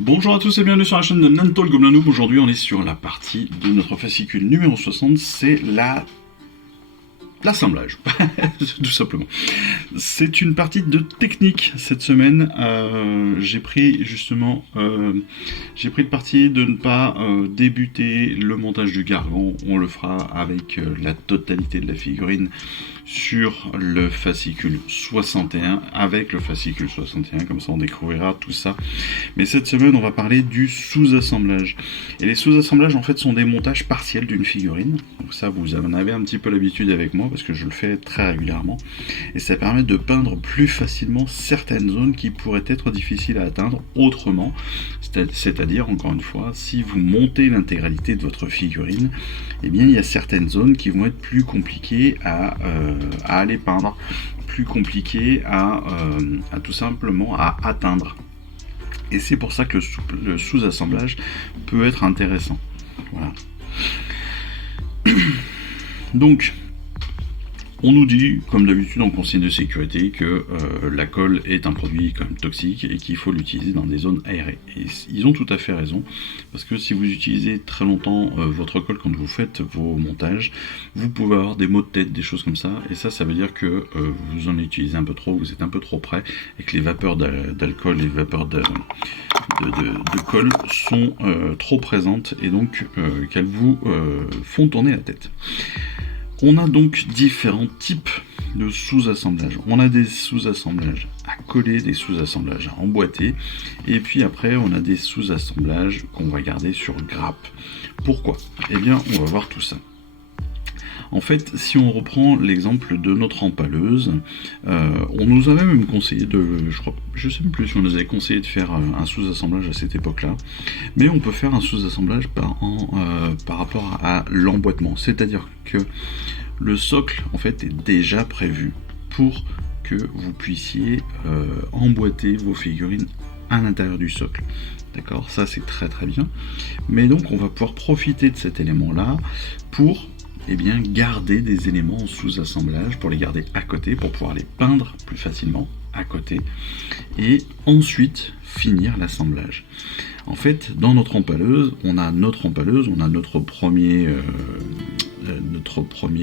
Bonjour à tous et bienvenue sur la chaîne de Nanto le Gobelin Noob. Aujourd'hui on est sur la partie de notre fascicule numéro 60, c'est l'assemblage, tout simplement. C'est une partie de technique cette semaine. J'ai pris le parti de ne pas débuter le montage du gargant. On le fera avec la totalité de la figurine sur le fascicule 61, avec le fascicule 61, comme ça on découvrira tout ça. Mais cette semaine on va parler du sous-assemblage. Et les sous-assemblages en fait sont des montages partiels d'une figurine. Donc ça vous en avez un petit peu l'habitude avec moi parce que je le fais très régulièrement. Et ça permet de peindre plus facilement certaines zones qui pourraient être difficiles à atteindre autrement. C'est-à-dire, encore une fois, si vous montez l'intégralité de votre figurine, eh bien il y a certaines zones qui vont être plus compliquées à aller peindre, plus compliquées à tout simplement à atteindre. Et c'est pour ça que le sous-assemblage peut être intéressant. Voilà. Donc, on nous dit, comme d'habitude en consigne de sécurité, que la colle est un produit quand même toxique et qu'il faut l'utiliser dans des zones aérées. Et ils ont tout à fait raison, parce que si vous utilisez très longtemps votre colle quand vous faites vos montages, vous pouvez avoir des maux de tête, des choses comme ça, et ça veut dire que vous en utilisez un peu trop, vous êtes un peu trop près, et que les vapeurs d'alcool et les vapeurs de colle sont trop présentes, et donc qu'elles vous font tourner la tête. On a donc différents types de sous-assemblages. On a des sous-assemblages à coller, des sous-assemblages à emboîter, et puis après on a des sous-assemblages qu'on va garder sur grappe. Pourquoi? Eh bien on va voir tout ça. En fait, si on reprend l'exemple de notre empaleuse, on nous avait même conseillé je sais même plus si on nous avait conseillé de faire un sous-assemblage à cette époque-là, mais on peut faire un sous-assemblage par rapport à l'emboîtement, c'est-à-dire que le socle en fait est déjà prévu pour que vous puissiez emboîter vos figurines à l'intérieur du socle. D'accord, ça c'est très très bien. Mais donc on va pouvoir profiter de cet élément-là pour garder des éléments en sous-assemblage, pour les garder à côté, pour pouvoir les peindre plus facilement à côté, et ensuite finir l'assemblage. En fait, dans notre empaleuse, on a notre premier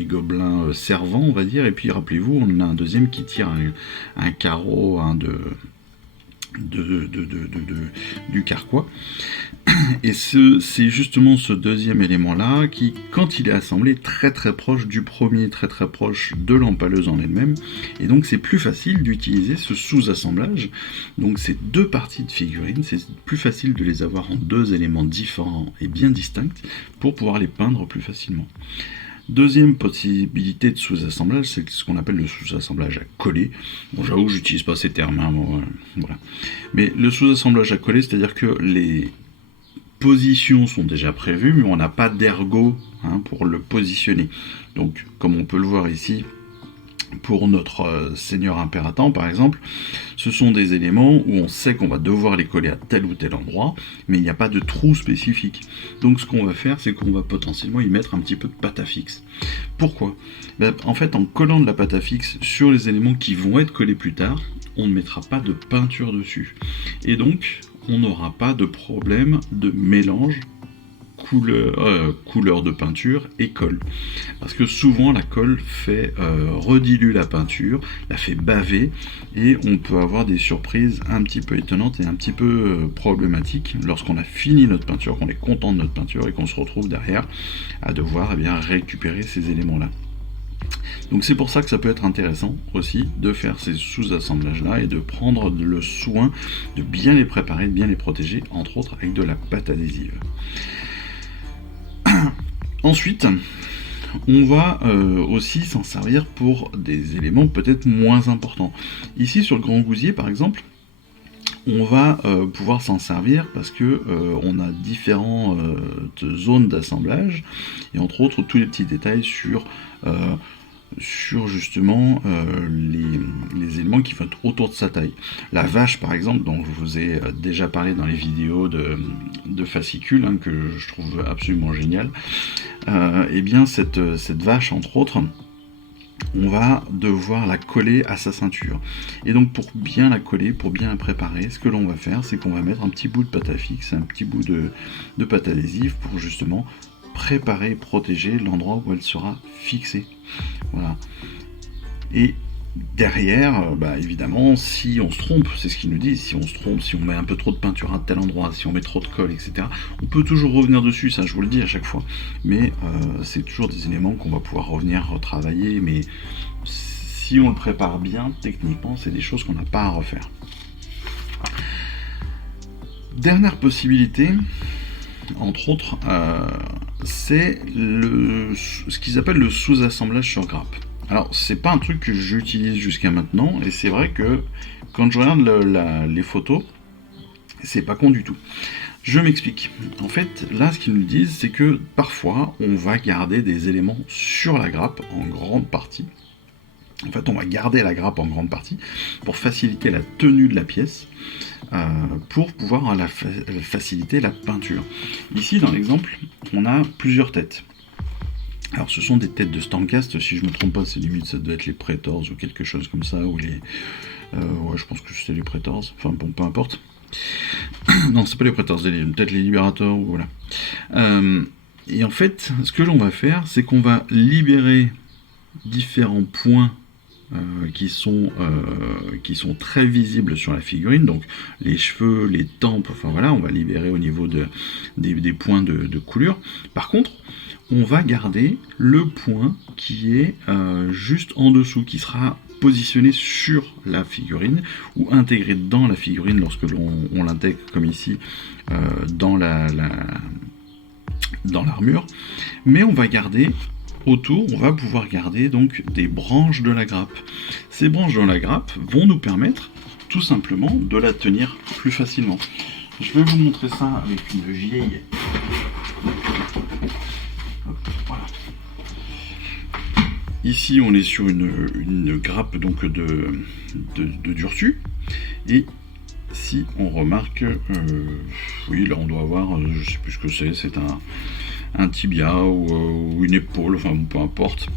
gobelin servant, on va dire, et puis rappelez-vous, on a un deuxième qui tire un carreau du carquois. Et c'est justement ce deuxième élément-là qui, quand il est assemblé, est très très proche du premier, très très proche de l'empaleuse en elle-même. Et donc c'est plus facile d'utiliser ce sous-assemblage. Donc ces deux parties de figurines, c'est plus facile de les avoir en deux éléments différents et bien distincts pour pouvoir les peindre plus facilement. Deuxième possibilité de sous-assemblage, c'est ce qu'on appelle le sous-assemblage à coller. Bon, j'avoue que j'utilise pas ces termes, hein, bon, voilà. Mais le sous-assemblage à coller, c'est-à-dire que les positions sont déjà prévues, mais on n'a pas d'ergot pour le positionner. Donc, comme on peut le voir ici, pour notre Seigneur Impératant par exemple, ce sont des éléments où on sait qu'on va devoir les coller à tel ou tel endroit, mais il n'y a pas de trou spécifique. Donc ce qu'on va faire, c'est qu'on va potentiellement y mettre un petit peu de pâte à fixe. Pourquoi? En fait, en collant de la pâte à fixe sur les éléments qui vont être collés plus tard, on ne mettra pas de peinture dessus. Et donc, on n'aura pas de problème de mélange couleur de peinture et colle. Parce que souvent la colle redilue la peinture, la fait baver, et on peut avoir des surprises un petit peu étonnantes et un petit peu problématiques lorsqu'on a fini notre peinture, qu'on est content de notre peinture et qu'on se retrouve derrière à devoir récupérer ces éléments-là. Donc c'est pour ça que ça peut être intéressant aussi de faire ces sous-assemblages là et de prendre le soin de bien les préparer, de bien les protéger, entre autres avec de la pâte adhésive. Ensuite, on va aussi s'en servir pour des éléments peut-être moins importants. Ici sur le grand gousier par exemple, on va pouvoir s'en servir parce que on a différentes zones d'assemblage et entre autres tous les petits détails sur justement les éléments qui vont être autour de sa taille. La vache par exemple, dont je vous ai déjà parlé dans les vidéos de fascicules, que je trouve absolument génial, et bien cette vache entre autres, on va devoir la coller à sa ceinture. Et donc pour bien la coller, pour bien la préparer, ce que l'on va faire, c'est qu'on va mettre un petit bout de pâte à fixe, un petit bout de pâte adhésive pour justement préparer et protéger l'endroit où elle sera fixée. Voilà. Et derrière, évidemment, si on se trompe, c'est ce qu'ils nous disent, si on se trompe, si on met un peu trop de peinture à tel endroit, si on met trop de colle, etc., on peut toujours revenir dessus, ça je vous le dis à chaque fois, mais c'est toujours des éléments qu'on va pouvoir revenir retravailler, mais si on le prépare bien, techniquement, c'est des choses qu'on n'a pas à refaire. Dernière possibilité, entre autres, c'est ce qu'ils appellent le sous-assemblage sur grappe. Alors, c'est pas un truc que j'utilise jusqu'à maintenant, et c'est vrai que quand je regarde les photos, c'est pas con du tout. Je m'explique. En fait, là, ce qu'ils nous disent, c'est que parfois, on va garder des éléments sur la grappe en grande partie. En fait, on va garder la grappe en grande partie pour faciliter la tenue de la pièce, pour pouvoir faciliter la peinture. Ici, dans l'exemple, on a plusieurs têtes. Alors ce sont des têtes de Stormcast, si je me trompe pas, c'est limite ça doit être les Praetors ou quelque chose comme ça, ou les... ouais, je pense que c'est les Praetors, enfin bon, peu importe. Non, c'est pas les Praetors, peut-être les Liberators, ou voilà. Et en fait, ce que l'on va faire, c'est qu'on va libérer différents points qui sont très visibles sur la figurine, donc les cheveux, les tempes, enfin voilà, on va libérer au niveau des points de coulure. Par contre, on va garder le point qui est juste en dessous, qui sera positionné sur la figurine ou intégré dans la figurine lorsque on l'intègre comme ici dans l'armure. Mais on va garder autour, on va pouvoir garder donc des branches de la grappe. Ces branches de la grappe vont nous permettre tout simplement de la tenir plus facilement. Je vais vous montrer ça avec une vieille. Voilà. Ici, on est sur une grappe donc de Durtu, et si on remarque, oui, là on doit avoir, je sais plus ce que c'est un tibia ou une épaule, enfin peu importe,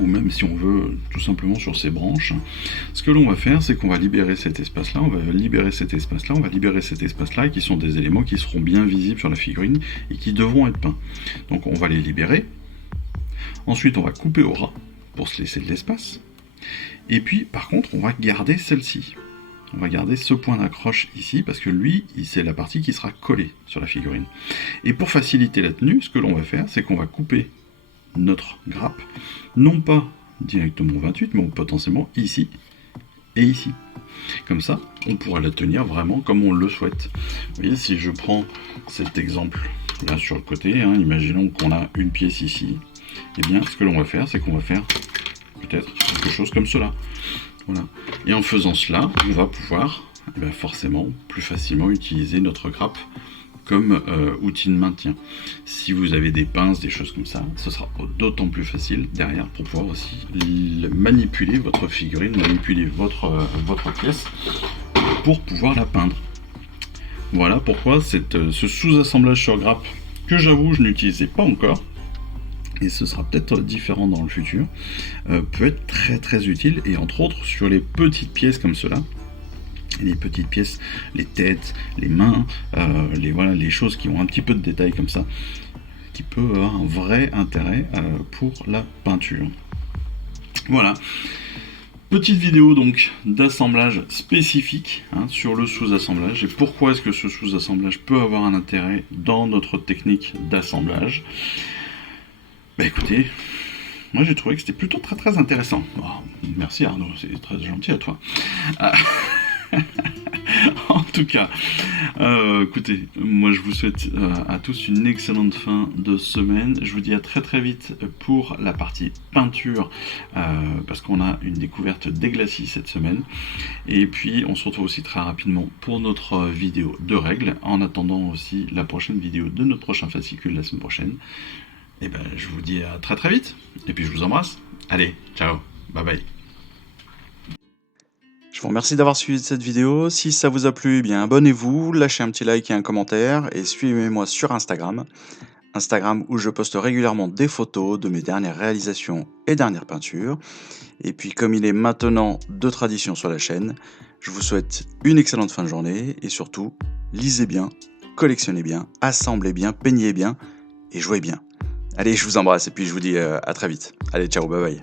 ou même si on veut tout simplement sur ces branches. Ce que l'on va faire, c'est qu'on va libérer cet espace-là, on va libérer cet espace-là, on va libérer cet espace-là, qui sont des éléments qui seront bien visibles sur la figurine et qui devront être peints. Donc on va les libérer. Ensuite, on va couper au ras pour se laisser de l'espace. Et puis, par contre, on va garder celle-ci. On va garder ce point d'accroche ici, parce que lui, c'est la partie qui sera collée sur la figurine. Et pour faciliter la tenue, ce que l'on va faire, c'est qu'on va couper notre grappe, non pas directement au 28, mais potentiellement ici et ici. Comme ça, on pourra la tenir vraiment comme on le souhaite. Vous voyez, si je prends cet exemple là sur le côté, imaginons qu'on a une pièce ici, et bien ce que l'on va faire, c'est qu'on va faire peut-être quelque chose comme cela. Voilà. Et en faisant cela, on va pouvoir forcément plus facilement utiliser notre grappe comme outil de maintien. Si vous avez des pinces, des choses comme ça, ce sera d'autant plus facile derrière pour pouvoir aussi manipuler votre figurine, manipuler votre pièce pour pouvoir la peindre. Voilà pourquoi ce sous-assemblage sur grappe, que j'avoue je n'utilisais pas encore, et ce sera peut-être différent dans le futur, peut être très très utile, et entre autres sur les petites pièces comme cela, les petites pièces, les têtes, les mains, les choses qui ont un petit peu de détails comme ça, qui peut avoir un vrai intérêt pour la peinture. Voilà. Petite vidéo donc d'assemblage spécifique sur le sous-assemblage et pourquoi est-ce que ce sous-assemblage peut avoir un intérêt dans notre technique d'assemblage. Écoutez, moi j'ai trouvé que c'était plutôt très très intéressant. Oh, merci Arnaud, c'est très gentil à toi. En tout cas, écoutez, moi je vous souhaite à tous une excellente fin de semaine. Je vous dis à très très vite pour la partie peinture, parce qu'on a une découverte des glacis cette semaine. Et puis on se retrouve aussi très rapidement pour notre vidéo de règles, en attendant aussi la prochaine vidéo de notre prochain fascicule la semaine prochaine. Et je vous dis à très très vite, et puis je vous embrasse. Allez, ciao, bye bye. Je vous remercie d'avoir suivi cette vidéo. Si ça vous a plu, abonnez-vous, lâchez un petit like et un commentaire et suivez-moi sur Instagram. Instagram où je poste régulièrement des photos de mes dernières réalisations et dernières peintures. Et puis comme il est maintenant de tradition sur la chaîne, je vous souhaite une excellente fin de journée et surtout, lisez bien, collectionnez bien, assemblez bien, peignez bien et jouez bien. Allez, je vous embrasse et puis je vous dis à très vite. Allez, ciao, bye bye.